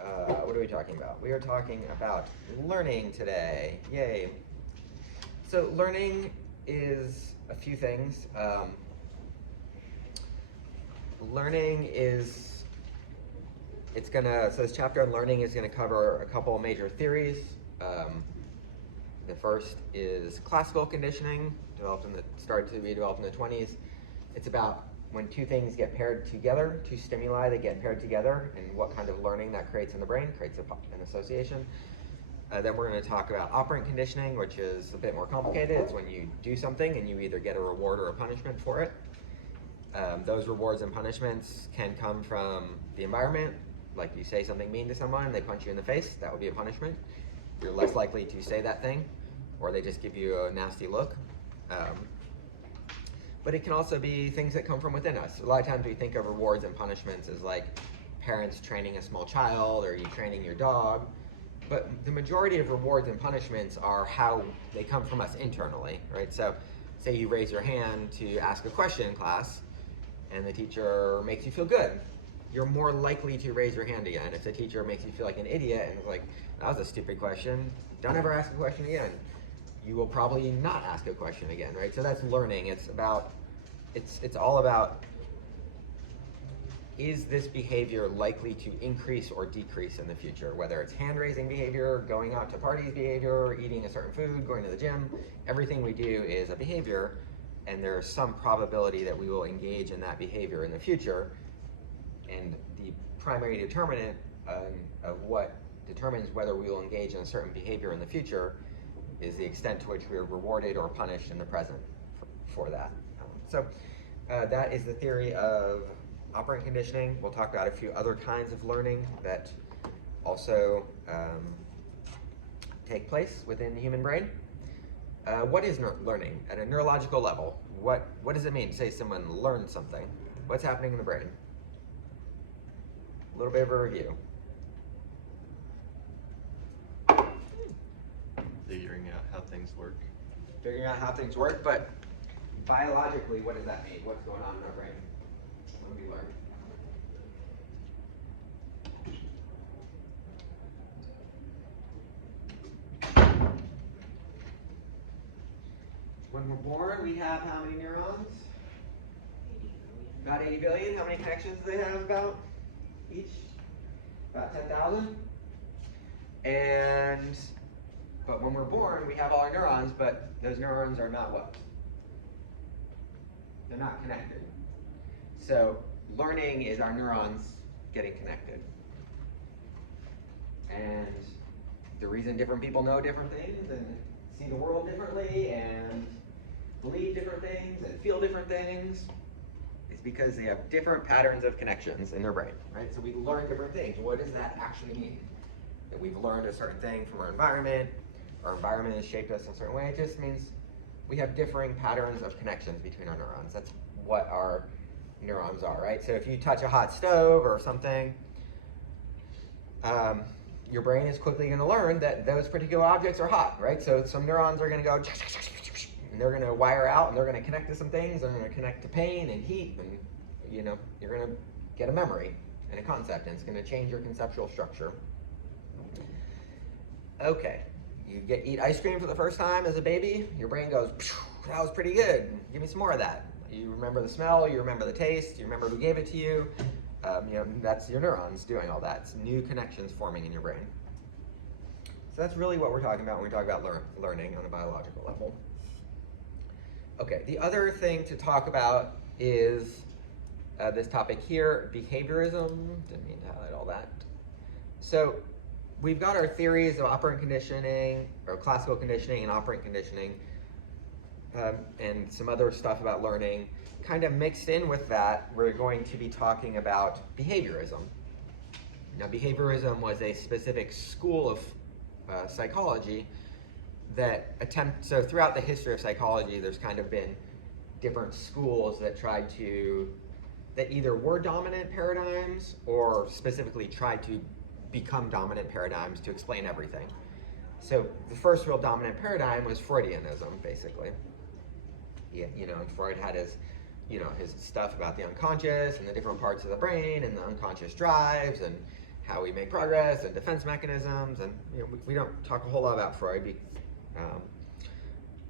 What are we talking about? We are talking about learning today. Yay. So learning is a few things. Learning is, so this chapter on learning is gonna cover a couple of major theories. The first is classical conditioning, started to be developed in the 20s. It's about when two things get paired together, two stimuli that get paired together, and what kind of learning that creates in the brain, creates an association. Then we're going to talk about operant conditioning, which is a bit more complicated. It's when you do something and you either get a reward or a punishment for it. Those rewards and punishments can come from the environment, like you say something mean to someone and they punch you in the face, that would be a punishment. You're less likely to say that thing, or they just give you a nasty look. But it can also be things that come from within us. A lot of times we think of rewards and punishments as like parents training a small child or you training your dog. But the majority of rewards and punishments are how they come from us internally, right? So say you raise your hand to ask a question in class and the teacher makes you feel good. You're more likely to raise your hand again. If the teacher makes you feel like an idiot and is like, that was a stupid question, don't ever ask a question again, you will probably not ask a question again, right? So that's learning. It's all about, is this behavior likely to increase or decrease in the future? Whether it's hand-raising behavior, going out to parties behavior, eating a certain food, going to the gym, everything we do is a behavior, and there's some probability that we will engage in that behavior in the future. And the primary determinant of what determines whether we will engage in a certain behavior in the future is the extent to which we are rewarded or punished in the present for that. So that is the theory of operant conditioning. We'll talk about a few other kinds of learning that also take place within the human brain. What is learning at a neurological level? What does it mean to say someone learned something? What's happening in the brain? A little bit of a review. Figuring out how things work. Figuring out how things work, but biologically, what does that mean? What's going on in our brain when we learn? When we're born, we have how many neurons? 80 billion. About 80 billion. How many connections do they have about each? About 10,000. But when we're born, we have all our neurons, but those neurons are not what? They're not connected. So learning is our neurons getting connected. And the reason different people know different things and see the world differently and believe different things and feel different things is because they have different patterns of connections in their brain, right? So we learn different things. What does that actually mean? That we've learned a certain thing from our environment has shaped us in a certain way. It just means we have differing patterns of connections between our neurons. That's what our neurons are, right? So if you touch a hot stove or something, your brain is quickly going to learn that those particular objects are hot, right? So some neurons are going to go, and they're going to wire out, and they're going to connect to some things. They're going to connect to pain and heat, and you're going to get a memory and a concept, and it's going to change your conceptual structure. Okay, you eat ice cream for the first time as a baby, your brain goes, that was pretty good, give me some more of that. You remember the smell, you remember the taste, you remember who gave it to you. That's your neurons doing all that. It's new connections forming in your brain. So that's really what we're talking about when we talk about learning on a biological level. Okay, the other thing to talk about is this topic here, behaviorism. Didn't mean to highlight all that. So we've got our theories of operant conditioning, or classical conditioning and operant conditioning, and some other stuff about learning. Kind of mixed in with that, we're going to be talking about behaviorism. Now, behaviorism was a specific school of psychology that so throughout the history of psychology, there's kind of been different schools that that either were dominant paradigms or specifically tried to become dominant paradigms to explain everything. So the first real dominant paradigm was Freudianism, basically. Yeah, and Freud had his stuff about the unconscious and the different parts of the brain and the unconscious drives and how we make progress and defense mechanisms, and we don't talk a whole lot about Freud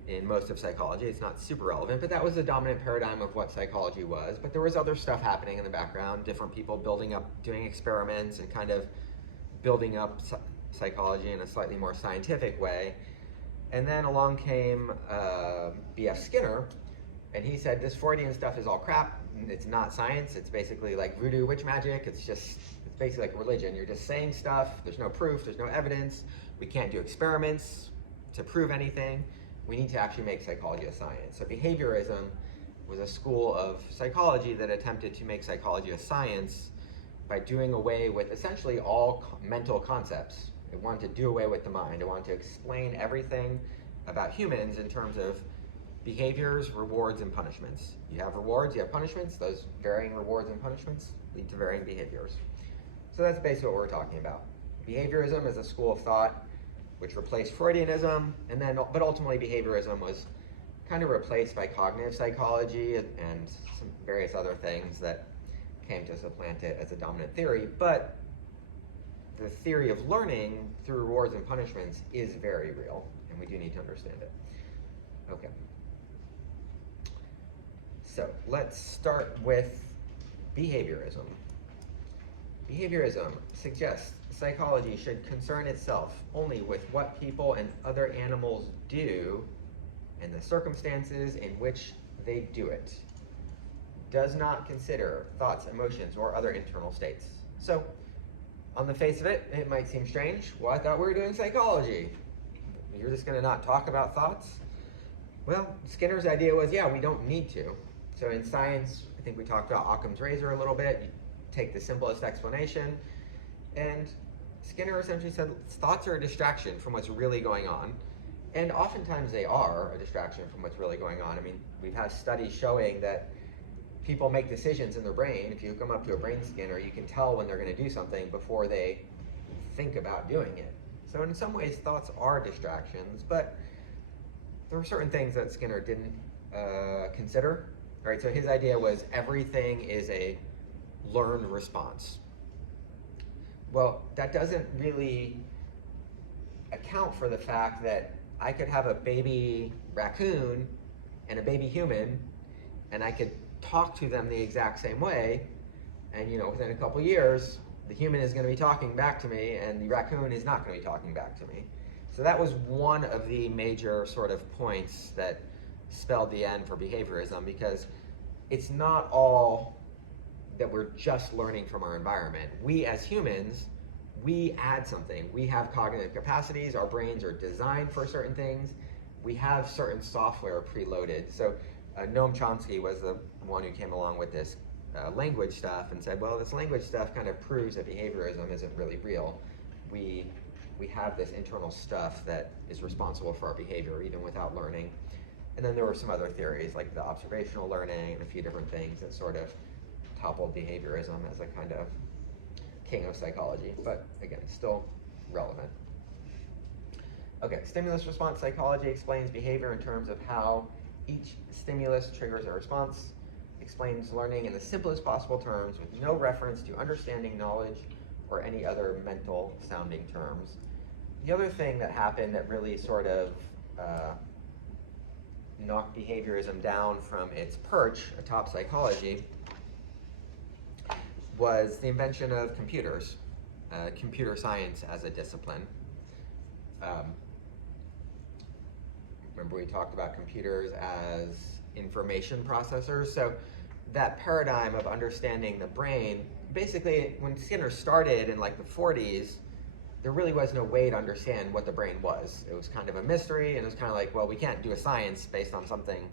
in most of psychology. It's not super relevant, but that was the dominant paradigm of what psychology was. But there was other stuff happening in the background, different people building up, doing experiments and kind of building up psychology in a slightly more scientific way. And then along came B.F. Skinner, and he said this Freudian stuff is all crap. It's not science. It's basically like voodoo witch magic. It's basically like religion. You're just saying stuff. There's no proof. There's no evidence. We can't do experiments to prove anything. We need to actually make psychology a science. So behaviorism was a school of psychology that attempted to make psychology a science by doing away with essentially all mental concepts. It wanted to do away with the mind. It wanted to explain everything about humans in terms of behaviors, rewards, and punishments. You have rewards, you have punishments. Those varying rewards and punishments lead to varying behaviors. So that's basically what we're talking about. Behaviorism is a school of thought which replaced Freudianism, but ultimately behaviorism was kind of replaced by cognitive psychology and some various other things that came to supplant it as a dominant theory. But the theory of learning through rewards and punishments is very real, and we do need to understand it. Okay. So let's start with behaviorism. Behaviorism suggests psychology should concern itself only with what people and other animals do and the circumstances in which they do it. Does not consider thoughts, emotions, or other internal states. So, on the face of it, it might seem strange. Well, I thought we were doing psychology. You're just going to not talk about thoughts? Well, Skinner's idea was, yeah, we don't need to. So in science, I think we talked about Occam's razor a little bit. You take the simplest explanation, and Skinner essentially said thoughts are a distraction from what's really going on. And oftentimes they are a distraction from what's really going on. I mean, we've had studies showing that people make decisions in their brain. If you come up to a brain scanner, you can tell when they're going to do something before they think about doing it. So in some ways, thoughts are distractions, but there were certain things that Skinner didn't consider. Right? So his idea was everything is a learned response. Well, that doesn't really account for the fact that I could have a baby raccoon and a baby human, and I could talk to them the exact same way, and within a couple years, the human is going to be talking back to me, and the raccoon is not going to be talking back to me. So that was one of the major sort of points that spelled the end for behaviorism, because it's not all that we're just learning from our environment. We as humans, we add something. We have cognitive capacities. Our brains are designed for certain things. We have certain software preloaded. So Noam Chomsky was the one who came along with this language stuff and said, well, this language stuff kind of proves that behaviorism isn't really real. We have this internal stuff that is responsible for our behavior even without learning. And then there were some other theories like the observational learning and a few different things that sort of toppled behaviorism as a kind of king of psychology, but again, still relevant. Okay, stimulus response psychology explains behavior in terms of how each stimulus triggers a response, explains learning in the simplest possible terms with no reference to understanding, knowledge, or any other mental sounding terms. The other thing that happened that really sort of knocked behaviorism down from its perch atop psychology was the invention of computers, computer science as a discipline. Remember we talked about computers as information processors? So that paradigm of understanding the brain, basically when Skinner started in like the 40s, there really was no way to understand what the brain was. It was kind of a mystery, and it was kind of like, well, we can't do a science based on something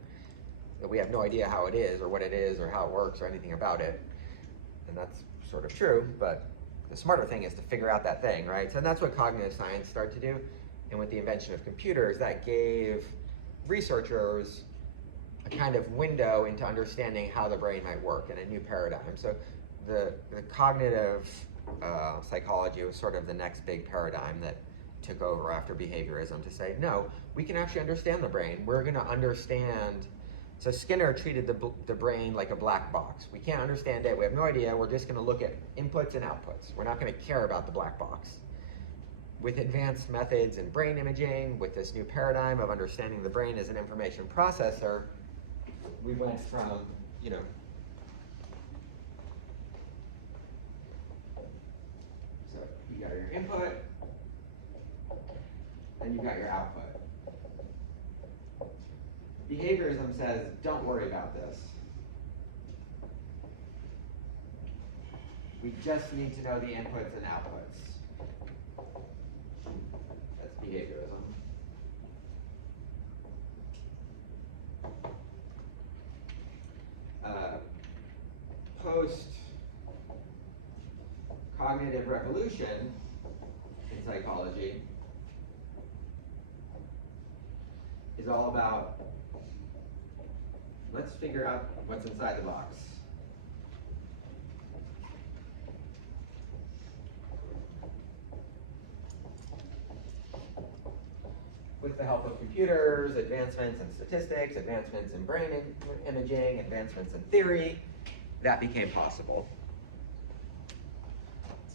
that we have no idea how it is or what it is or how it works or anything about it. And that's sort of true, but the smarter thing is to figure out that thing, right? So that's what cognitive science started to do. And with the invention of computers, that gave researchers a kind of window into understanding how the brain might work in a new paradigm. So the cognitive psychology was sort of the next big paradigm that took over after behaviorism to say, no, we can actually understand the brain. We're going to understand So Skinner treated the brain like a black box. We can't understand it. We have no idea. We're just going to look at inputs and outputs. We're not going to care about the black box. With advanced methods in brain imaging, with this new paradigm of understanding the brain as an information processor, we went from, so you got your input, and you got your output. Behaviorism says, don't worry about this. We just need to know the inputs and outputs. That's behaviorism. Post-cognitive revolution in psychology is all about, let's figure out what's inside the box. With the help of computers, advancements in statistics, advancements in brain imaging, advancements in theory, that became possible.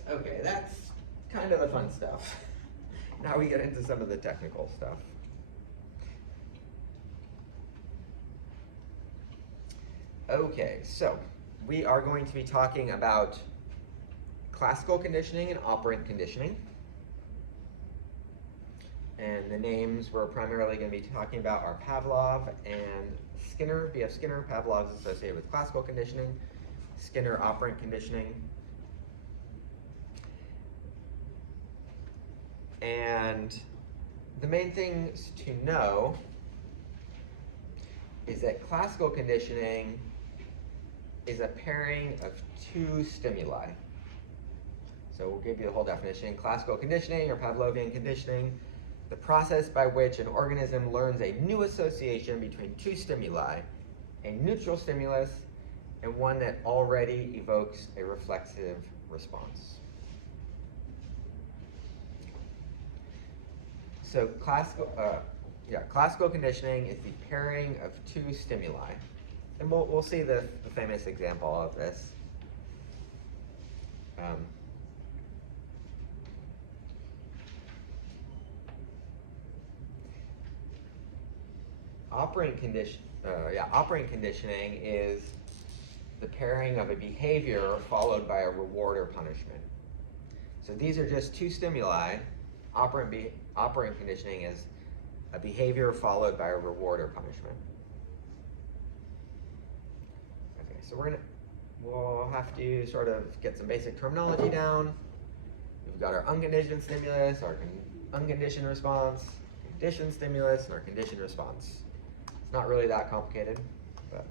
Okay, that's kind of the fun stuff. Now we get into some of the technical stuff. Okay, so we are going to be talking about classical conditioning and operant conditioning. And the names we're primarily going to be talking about are Pavlov and Skinner, B.F. Skinner. Pavlov's associated with classical conditioning, Skinner operant conditioning. And the main things to know is that classical conditioning is a pairing of two stimuli. So we'll give you the whole definition. Classical conditioning or Pavlovian conditioning, the process by which an organism learns a new association between two stimuli, a neutral stimulus and one that already evokes a reflexive response. So classical conditioning is the pairing of two stimuli. And we'll see the famous example of this. Operant conditioning is the pairing of a behavior followed by a reward or punishment. So these are just two stimuli. Operant conditioning is a behavior followed by a reward or punishment. Okay, so we'll have to sort of get some basic terminology down. We've got our unconditioned stimulus, our unconditioned response, conditioned stimulus, and our conditioned response. It's not really that complicated, but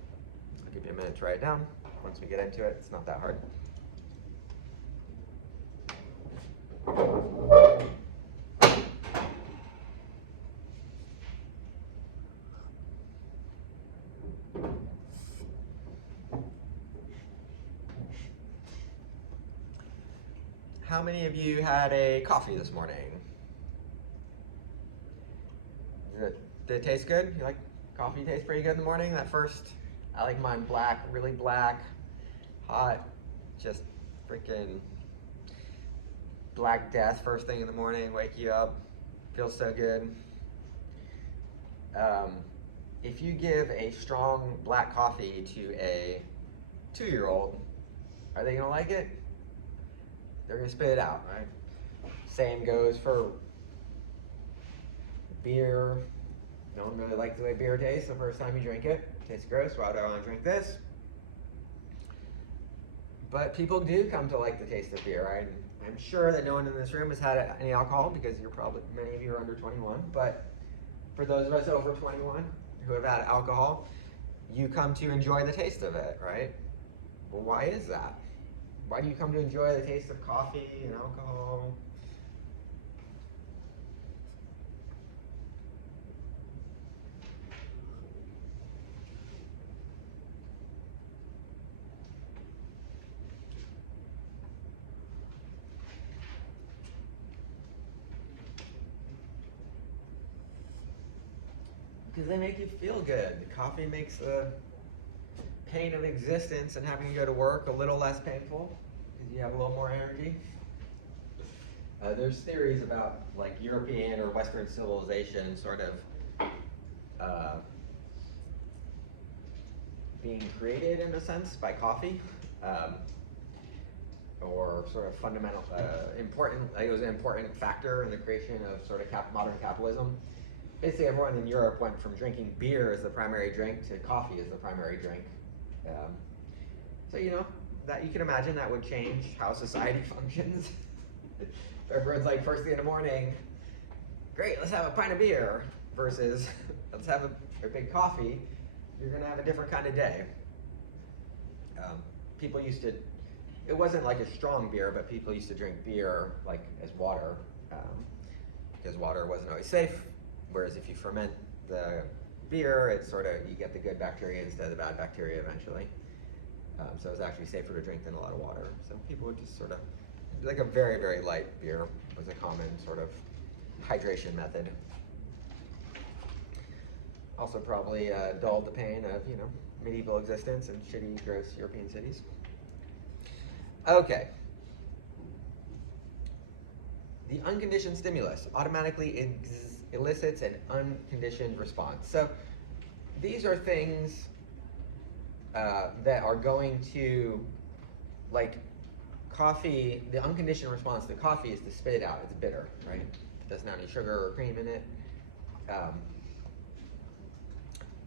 I'll give you a minute to write it down. Once we get into it, it's not that hard. How many of you had a coffee this morning? Did it taste good? You like coffee tastes pretty good in the morning? That first, I like mine black, really black, hot, just freaking black death first thing in the morning, wake you up, feels so good. If you give a strong black coffee to a 2-year-old, are they gonna like it? They're gonna spit it out, right? Same goes for beer. No one really likes the way beer tastes the first time you drink it. It tastes gross, why do I wanna drink this? But people do come to like the taste of beer, right? I'm sure that no one in this room has had any alcohol because many of you are under 21, but for those of us over 21 who have had alcohol, you come to enjoy the taste of it, right? Well, why is that? Why do you come to enjoy the taste of coffee and alcohol? Because they make you feel good. Coffee makes the pain of existence and having to go to work a little less painful because you have a little more energy. There's theories about like European or Western civilization sort of being created in a sense by coffee, or sort of fundamental, important. Like it was an important factor in the creation of sort of modern capitalism. Basically, everyone in Europe went from drinking beer as the primary drink to coffee as the primary drink. So you know that you can imagine that would change how society functions. Everyone's like first thing in the morning, great, let's have a pint of beer, versus let's have a big coffee. You're gonna have a different kind of day. People used to, it wasn't like a strong beer, but people used to drink beer like as water, because water wasn't always safe. Whereas if you ferment the beer, it's sort of, you get the good bacteria instead of the bad bacteria eventually. So it's actually safer to drink than a lot of water. So people would just sort of, like a very, very light beer was a common sort of hydration method. Also probably dulled the pain of, you know, medieval existence in shitty, gross European cities. Okay. The unconditioned stimulus automatically elicits an unconditioned response. So these are things that are going to, like coffee, the unconditioned response to coffee is to spit it out. It's bitter, right? It doesn't have any sugar or cream in it.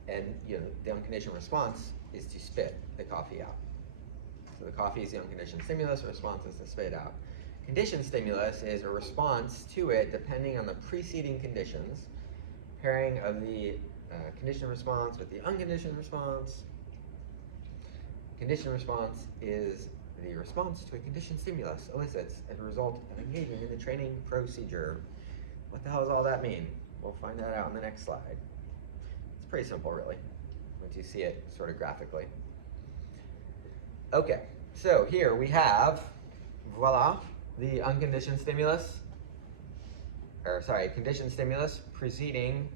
And you know, the unconditioned response is to spit the coffee out. So the coffee is the unconditioned stimulus, the response is to spit it out. Conditioned stimulus is a response to it depending on the preceding conditions, pairing of the conditioned response with the unconditioned response. Conditioned response is the response to a conditioned stimulus elicits as a result of engaging in the training procedure. What the hell does all that mean? We'll find that out in the next slide. It's pretty simple, really, once you see it sort of graphically. Okay, so here we have, voila, the unconditioned stimulus, or sorry, conditioned stimulus preceding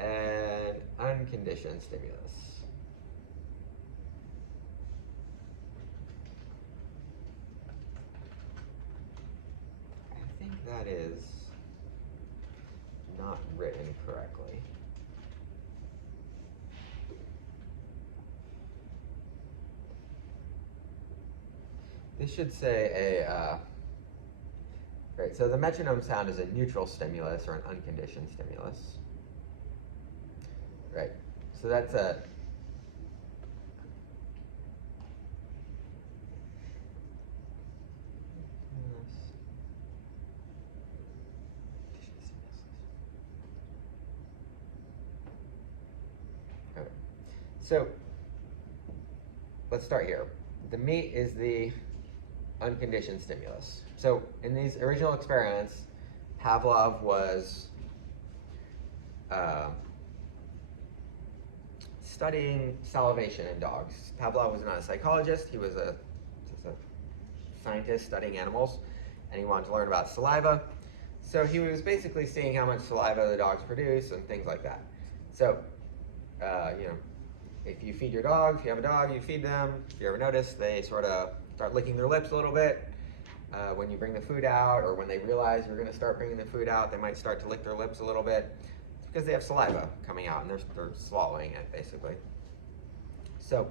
an unconditioned stimulus. I think that is not written correctly. This should say a, right, so the metronome sound is a neutral stimulus or an unconditioned stimulus. Right, so that's a, okay. So let's start here. The meat is the unconditioned stimulus. So in these original experiments, Pavlov was studying salivation in dogs. Pavlov was not a psychologist, he was just a scientist studying animals, and he wanted to learn about saliva. So he was basically seeing how much saliva the dogs produce and things like that. So, you know, if you feed your dog, if you have a dog, you feed them. If you ever notice, they sort of start licking their lips a little bit when you bring the food out, or when they realize you're going to start bringing the food out, they might start to lick their lips a little bit. It's because they have saliva coming out and they're swallowing it, basically. So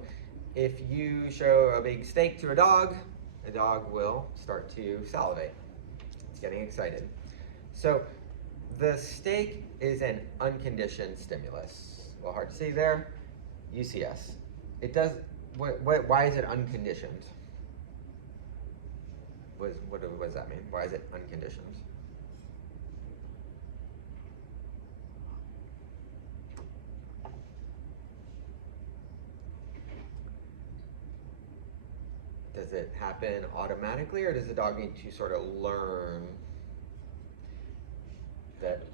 if you show a big steak to a dog, the dog will start to salivate. It's getting excited. So the steak is an unconditioned stimulus. A little hard to see there. UCS. It does. Why is it unconditioned? What does that mean? Why is it unconditioned? Does it happen automatically, or does the dog need to sort of learn that?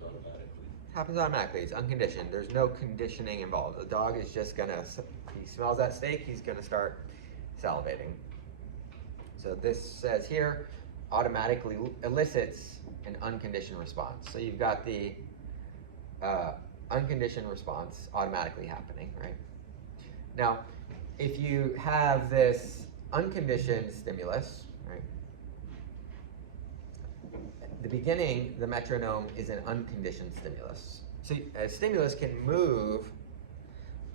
Happens automatically. It's unconditioned. There's no conditioning involved. The dog is just gonna, he smells that steak, he's gonna start salivating. So this says here, automatically elicits an unconditioned response. So you've got the unconditioned response automatically happening, right? Now, if you have this unconditioned stimulus, right? At the beginning, the metronome is an unconditioned stimulus. So a stimulus can move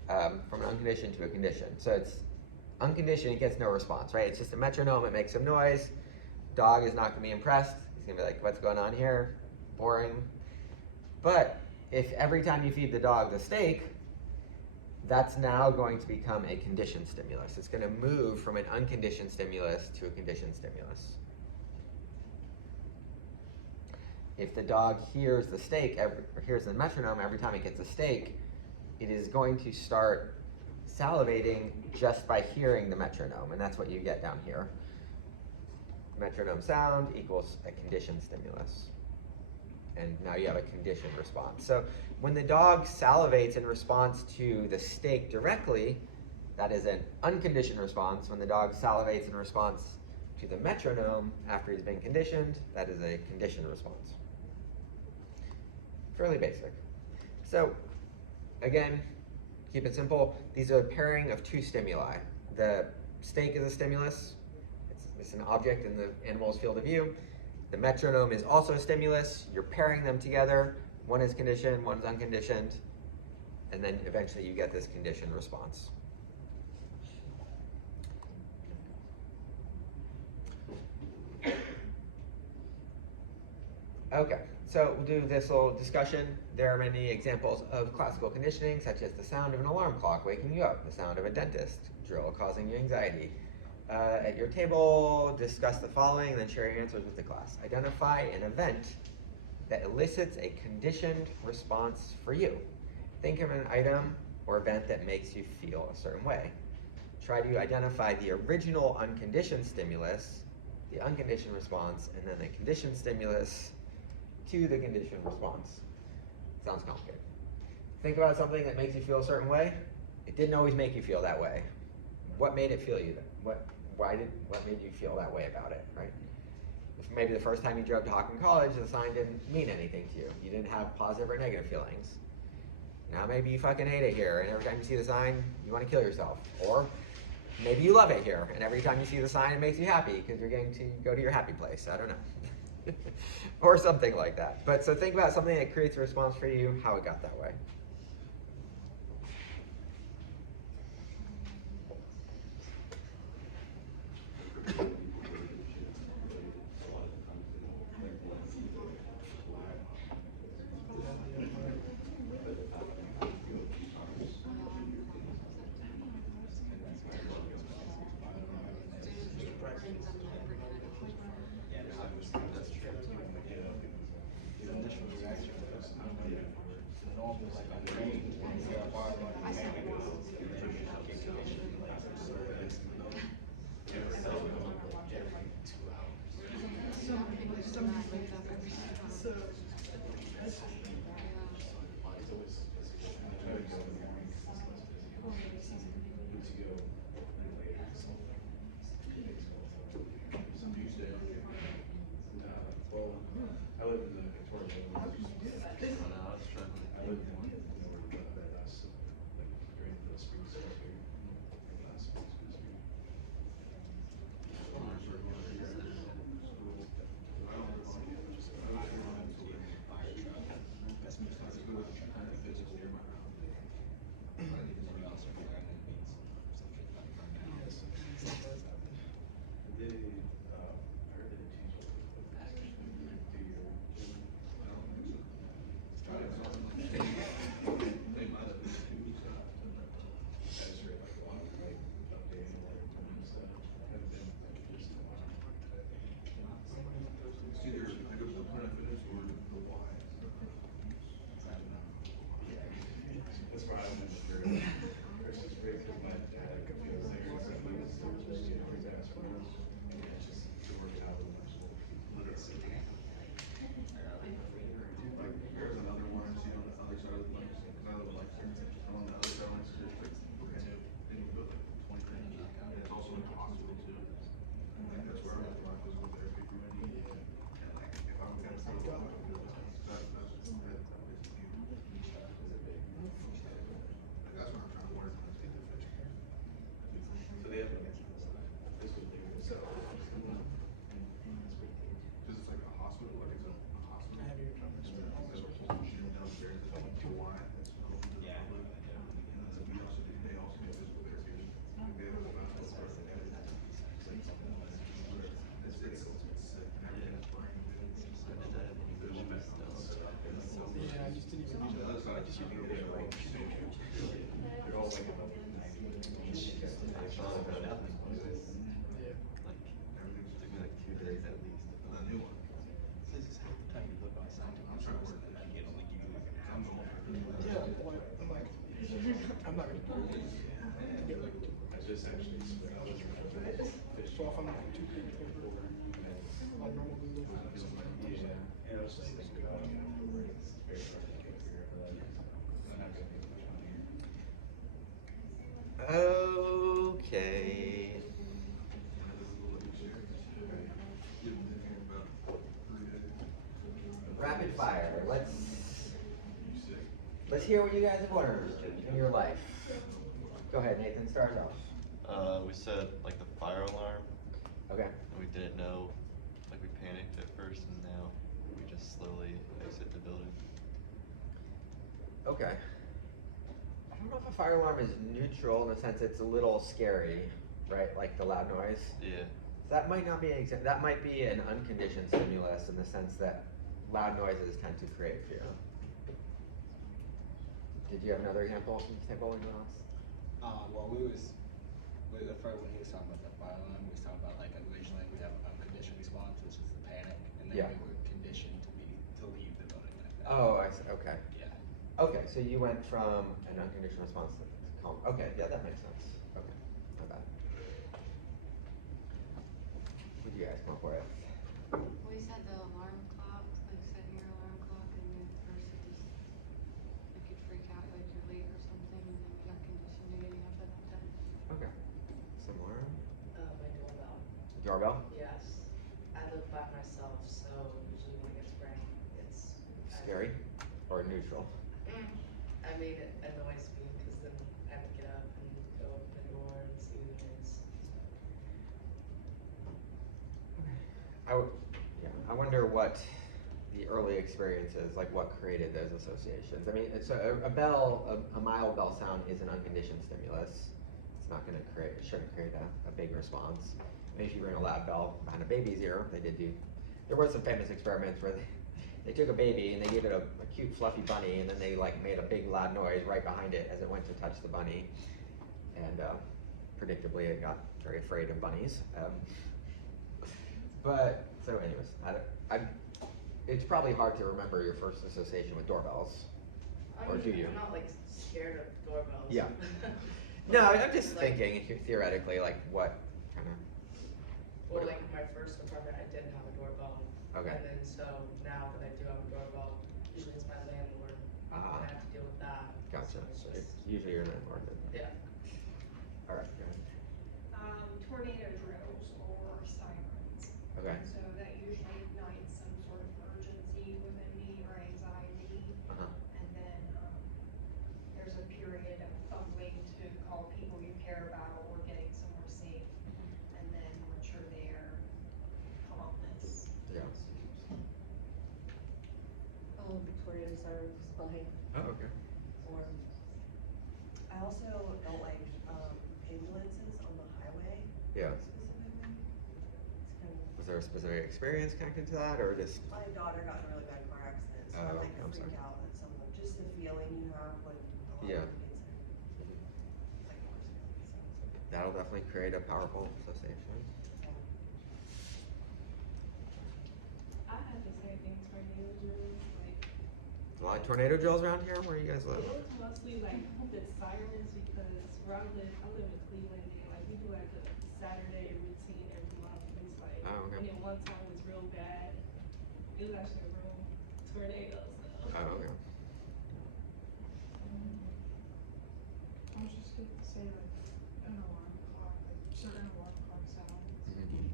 from an unconditioned to a conditioned. So it's unconditioned, it gets no response, right? It's just a metronome, it makes some noise. Dog is not gonna be impressed. He's gonna be like, what's going on here? Boring. But if every time you feed the dog the steak, that's now going to become a conditioned stimulus. It's gonna move from an unconditioned stimulus to a conditioned stimulus. If the dog hears the steak, or hears the metronome every time it gets a steak, it is going to start salivating just by hearing the metronome, and that's what you get down here. Metronome sound equals a conditioned stimulus. And now you have a conditioned response. So when the dog salivates in response to the steak directly, that is an unconditioned response. When the dog salivates in response to the metronome after he's been conditioned, that is a conditioned response. Fairly basic. So again, keep it simple. These are a pairing of two stimuli. The steak is a stimulus. It's an object in the animal's field of view. The metronome is also a stimulus. You're pairing them together. One is conditioned, one's unconditioned. And then eventually you get this conditioned response. Okay, so we'll do this little discussion. There are many examples of classical conditioning, such as the sound of an alarm clock waking you up, the sound of a dentist drill causing you anxiety. At your table, discuss the following, and then share your answers with the class. Identify an event that elicits a conditioned response for you. Think of an item or event that makes you feel a certain way. Try to identify the original unconditioned stimulus, the unconditioned response, and then the conditioned stimulus to the conditioned response. Sounds complicated. Think about something that makes you feel a certain way. It didn't always make you feel that way. What made it feel you that? What made you feel that way about it, right? If maybe the first time you drove to Hawken College, the sign didn't mean anything to you. You didn't have positive or negative feelings. Now maybe you fucking hate it here, and every time you see the sign, you want to kill yourself. Or maybe you love it here, and every time you see the sign, it makes you happy because you're getting to go to your happy place. I don't know. Or something like that. But so think about something that creates a response for you, how it got that way. rapid fire. Let's hear what you guys have learned in your life. Go ahead, Nathan. Start us off. We said like the fire alarm. Okay. And we didn't know, like we panicked at first, and now we just slowly exit the building. Okay. I don't know if a fire alarm is neutral in the sense it's a little scary, right? Like the loud noise. Yeah. That might not be an example. That might be an unconditioned stimulus in the sense that loud noises tend to create fear. Did you have another example? Can you table anyone else? Well, when he was talking about the fire alarm, we was talking about like originally we have an unconditioned response, which is the panic, and then Yeah. we were conditioned to leave the building like that. Oh, I see. Okay. Yeah. Okay, so you went from an unconditional response to calm. Okay, yeah, that makes sense. Okay, not bad. What do you guys come up with? We said the alarm clock, like setting your alarm clock, and then at first it just, like you'd freak out, like you're late or something, and then you got conditioned to getting up at that time. Okay. Similar. My doorbell. Doorbell? Yes. I live by myself, so usually when it gets rang, it's Scary or neutral? I mean, it annoys me because then I have to get up and go open the door and see who it is. I wonder what the early experiences, like what created those associations. I mean, it's a bell, a mild bell sound is an unconditioned stimulus. It's not going to create, it shouldn't create a big response. I mean, if you ring a loud bell behind a baby's ear, there were some famous experiments where they took a baby and they gave it a cute fluffy bunny, and then they like made a big loud noise right behind it as it went to touch the bunny. And predictably it got very afraid of bunnies. But, so anyways, it's probably hard to remember your first association with doorbells. I Or mean, do you? I'm not like scared of doorbells. Yeah. No, I'm just Like- thinking theoretically, like what kind of. Well, like my first apartment, I didn't have a doorbell. Okay. And then so now that I do have a doorbell, usually it's my landlord, and I have to deal with that. Gotcha. So it's So just, it's usually your landlord. yeah. All right, go ahead. Tornado drills or sirens. Okay. So that usually ignites some sort of urgency within me or anxiety. Uh-huh. And then, there's a period of waiting to call people you care about or getting somewhere safe. And then once you're there, calmness. Yeah. Tornado sirens is mine. Oh, okay. Or, I also don't like, ambulances on the highway. Yeah. Specifically. It's kind of, Was there a specific experience connected to that, or just? my daughter got in a really bad car accident, so I Oh, like I'm freak sorry. out at some of them, just the feeling you have when a Yeah. loved one gets hit. It's like the worst feeling, so. That'll definitely create a powerful association. I had the same thing, tornado drills, like, A lot of tornado drills around here. Where you guys live? it was mostly like the sirens because where I live in Cleveland, and like we do like a Saturday routine every month. And it's like, Oh, okay. and then one time was real bad. It was actually a real tornado. So. Oh, okay. I was just gonna say like an alarm clock, like certain alarm clock sounds. Mhm.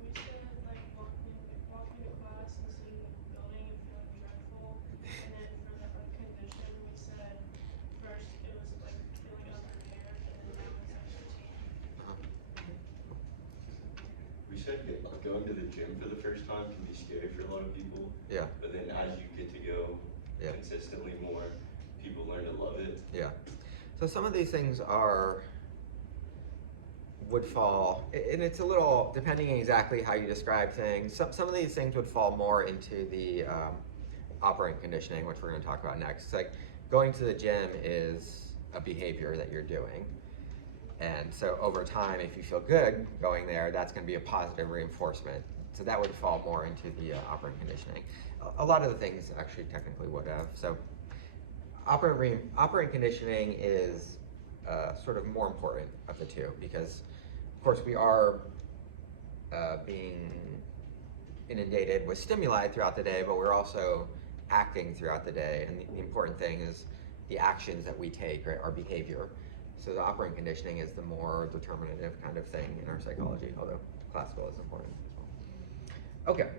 We said like walking to class and seeing the building and feeling dreadful. And then for the unconditioned, we said first it was like feeling unprepared, and then now it's like routine. Uh-huh. We said going to the gym for the first time can be scary for a lot of people, Yeah. but then as you get to go Yeah. consistently more, people learn to love it. Yeah. So some of these things would fall, and it's a little, depending exactly how you describe things, some of these things would fall more into the operant conditioning, which we're gonna talk about next. It's like going to the gym is a behavior that you're doing. And so over time, if you feel good going there, that's gonna be a positive reinforcement. So that would fall more into the operant conditioning. A lot of the things actually technically would have. So operant conditioning is sort of more important of the two because, of course, we are being inundated with stimuli throughout the day, but we're also acting throughout the day. And the important thing is the actions that we take, right, our behavior. So the operant conditioning is the more determinative kind of thing in our psychology, although classical is important as well. Okay.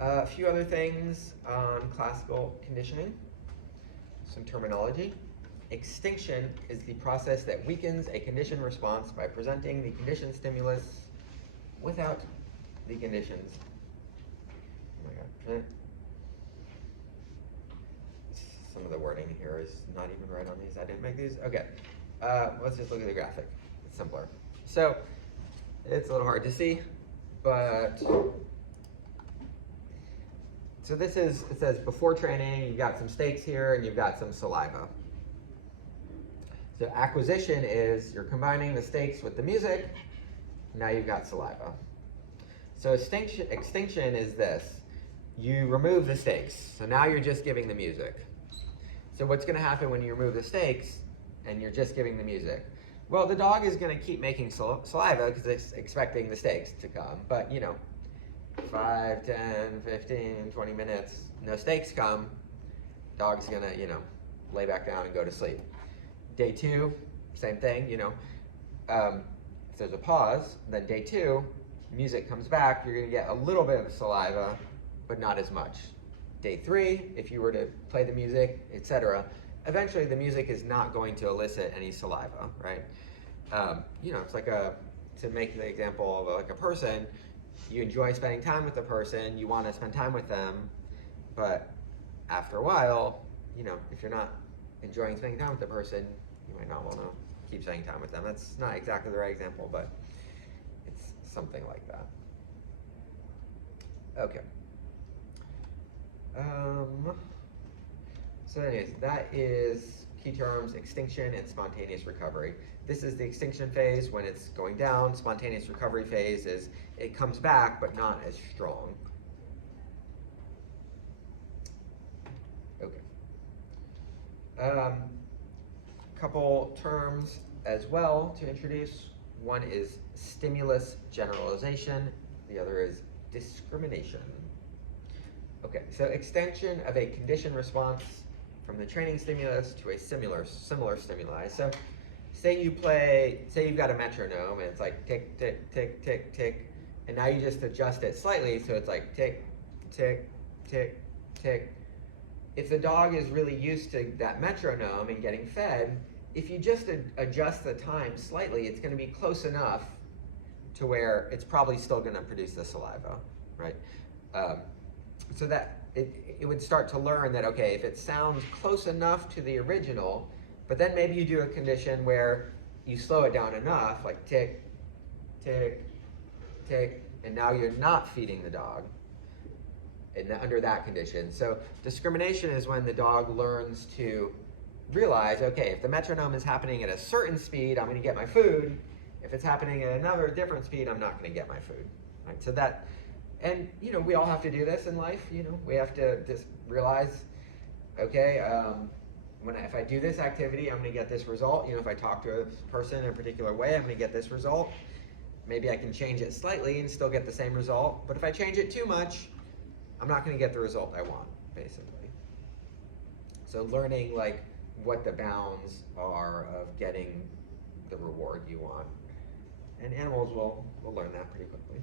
A few other things on classical conditioning. Some terminology. Extinction is the process that weakens a conditioned response by presenting the conditioned stimulus without the conditions. Oh my god. Some of the wording here is not even right on these. I didn't make these. Okay. Let's just look at the graphic. It's simpler. So it's a little hard to see, but so this is, it says before training, you've got some steaks here and you've got some saliva. So acquisition is you're combining the steaks with the music, now you've got saliva. So extinction is this. You remove the steaks, so now you're just giving the music. So what's gonna happen when you remove the steaks and you're just giving the music? Well, the dog is gonna keep making saliva because it's expecting the steaks to come, but you know, 5, 10, 15, 20 minutes, no steaks come, dog's gonna, you know, lay back down and go to sleep. Day 2, same thing, you know, if there's a pause, then day 2, music comes back, you're gonna get a little bit of saliva, but not as much. Day 3, if you were to play the music, etc., eventually the music is not going to elicit any saliva, right? You know, it's like to make the example of like a person, you enjoy spending time with the person, you want to spend time with them, but after a while, you know, if you're not enjoying spending time with the person, you might not want to keep spending time with them. That's not exactly the right example, but it's something like that. Okay. So anyways, that is key terms, extinction and spontaneous recovery. This is the extinction phase when it's going down. Spontaneous recovery phase is it comes back, but not as strong. Okay. Couple terms as well to introduce. One is stimulus generalization. The other is discrimination. Okay, so extension of a conditioned response from the training stimulus to a similar stimuli. So say you've got a metronome and it's like tick, tick, tick, tick, tick, and now you just adjust it slightly so it's like tick, tick, tick, tick. If the dog is really used to that metronome and getting fed, if you just adjust the time slightly, it's going to be close enough to where it's probably still going to produce the saliva, right? So that it would start to learn that, okay, if it sounds close enough to the original, but then maybe you do a condition where you slow it down enough, like tick, tick, tick, and now you're not feeding the dog under that condition. So discrimination is when the dog learns to realize, okay, if the metronome is happening at a certain speed, I'm gonna get my food. If it's happening at another different speed, I'm not gonna get my food, right? So that, and you know, we all have to do this in life, you know, we have to just realize, okay, if I do this activity, I'm gonna get this result. You know, if I talk to a person in a particular way, I'm gonna get this result. Maybe I can change it slightly and still get the same result, but if I change it too much, I'm not gonna get the result I want, basically. So learning like what the bounds are of getting the reward you want. And animals will learn that pretty quickly.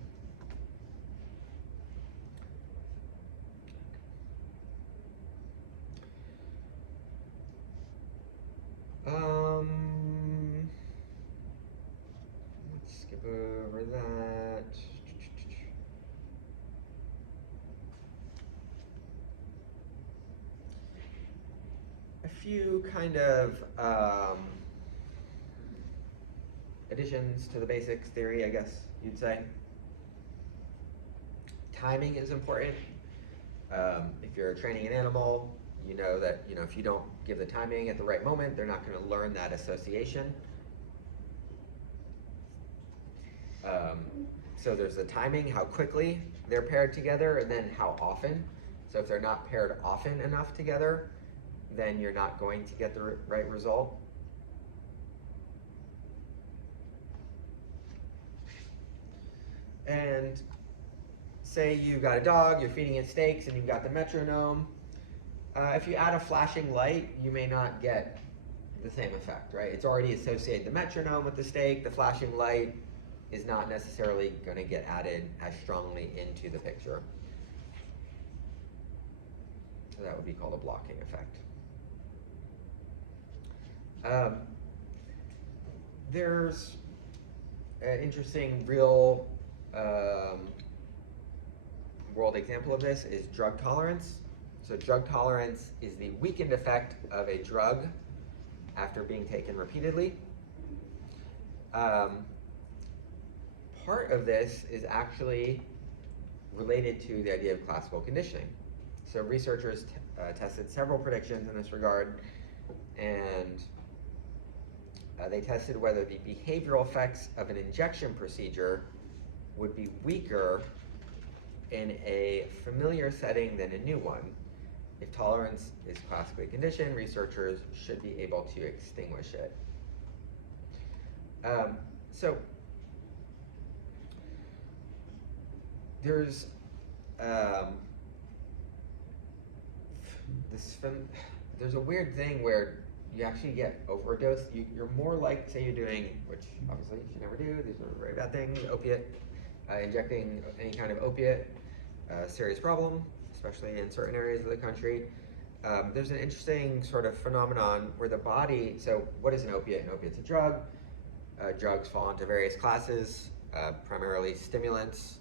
Let's skip over that. A few kind of additions to the basics theory, I guess you'd say. Timing is important. If you're training an animal, you know that, you know, if you don't give the timing at the right moment, they're not going to learn that association. So there's the timing, how quickly they're paired together, and then how often. So if they're not paired often enough together, then you're not going to get the right result. And say you've got a dog, you're feeding it steaks, and you've got the metronome. If you add a flashing light, you may not get the same effect, right? It's already associated the metronome with the stake. The flashing light is not necessarily going to get added as strongly into the picture. So that would be called a blocking effect. There's an interesting real world example of this is drug tolerance. So drug tolerance is the weakened effect of a drug after being taken repeatedly. Part of this is actually related to the idea of classical conditioning. So researchers tested several predictions in this regard, and they tested whether the behavioral effects of an injection procedure would be weaker in a familiar setting than a new one. If tolerance is classically conditioned, researchers should be able to extinguish it. So there's there's a weird thing where you actually get overdose. You're more like, say you're doing, which obviously you should never do, these are very bad things, opiate, injecting any kind of opiate, serious problem, especially in certain areas of the country. There's an interesting sort of phenomenon where the body, so what is an opiate? An opiate's a drug. Drugs fall into various classes, primarily stimulants,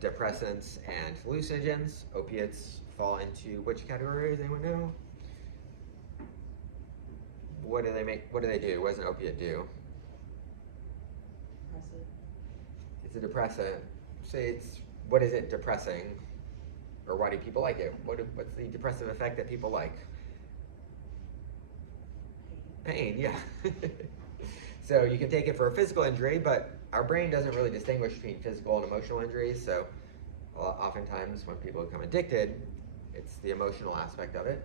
depressants, and hallucinogens. Opiates fall into which category? Does anyone know? What do they make? What do they do? What does an opiate do? Depressive. It's a depressant. Say it's, what is it depressing? Or why do people like it? What's the depressive effect that people like? Pain, yeah. So you can take it for a physical injury, but our brain doesn't really distinguish between physical and emotional injuries. So oftentimes when people become addicted, it's the emotional aspect of it.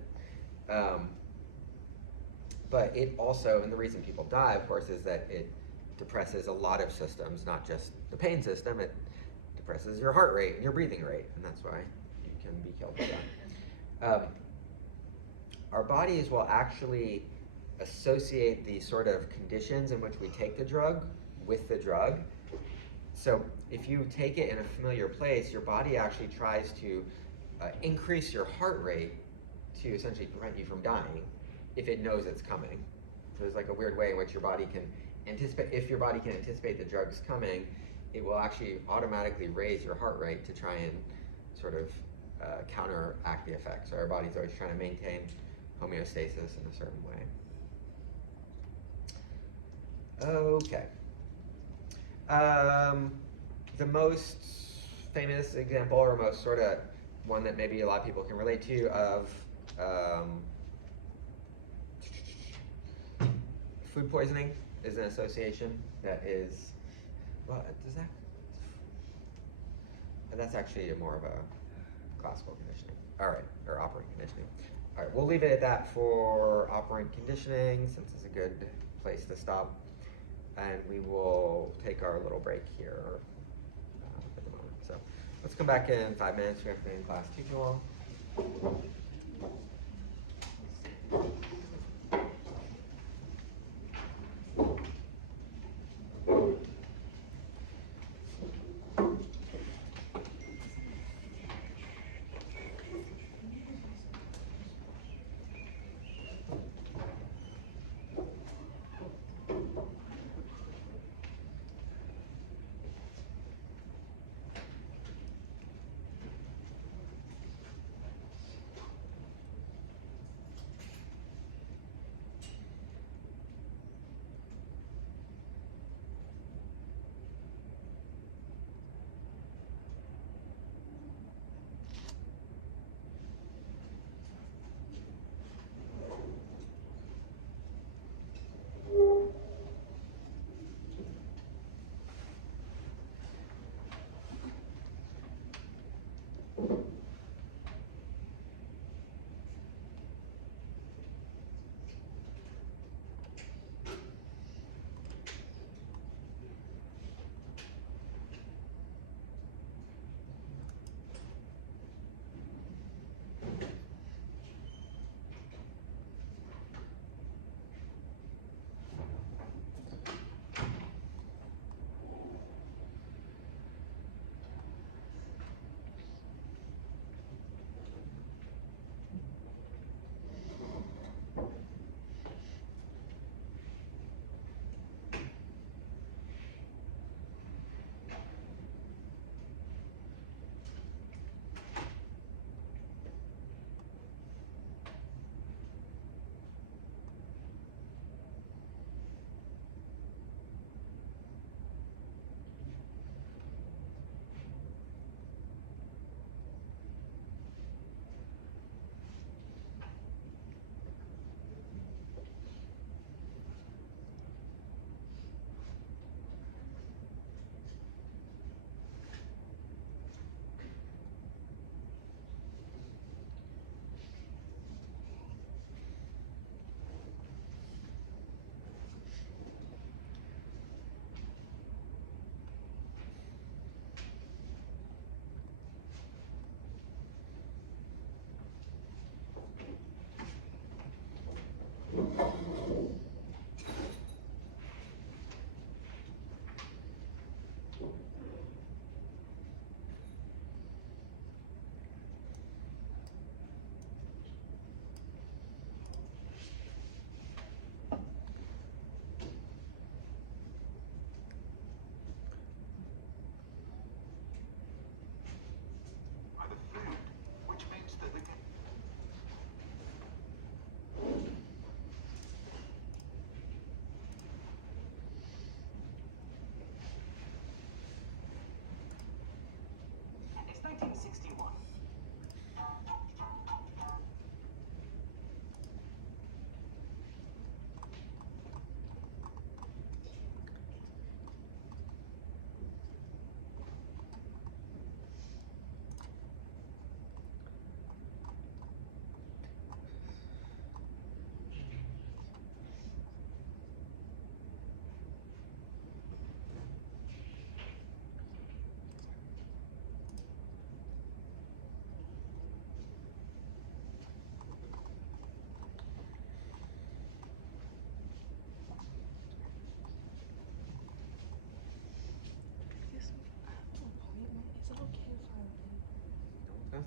But it also, and the reason people die, of course, is that it depresses a lot of systems, not just the pain system. It depresses your heart rate and your breathing rate, and that's why you can be killed by that. Our bodies will actually associate the sort of conditions in which we take the drug with the drug. So if you take it in a familiar place, your body actually tries to increase your heart rate to essentially prevent you from dying if it knows it's coming. So there's like a weird way in which your body can anticipate, if your body can anticipate the drug's coming, it will actually automatically raise your heart rate to try and sort of counteract the effects. So our body's always trying to maintain homeostasis in a certain way. Okay. The most famous example, or most sort of one that maybe a lot of people can relate to, of food poisoning is an association that is, well, does that, that's actually more of a classical conditioning. All right, or operant conditioning. All right, we'll leave it at that for operant conditioning, since it's a good place to stop. And we will take our little break here at the moment. So let's come back in 5 minutes. We have to be in class too long.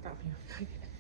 gonna stop you.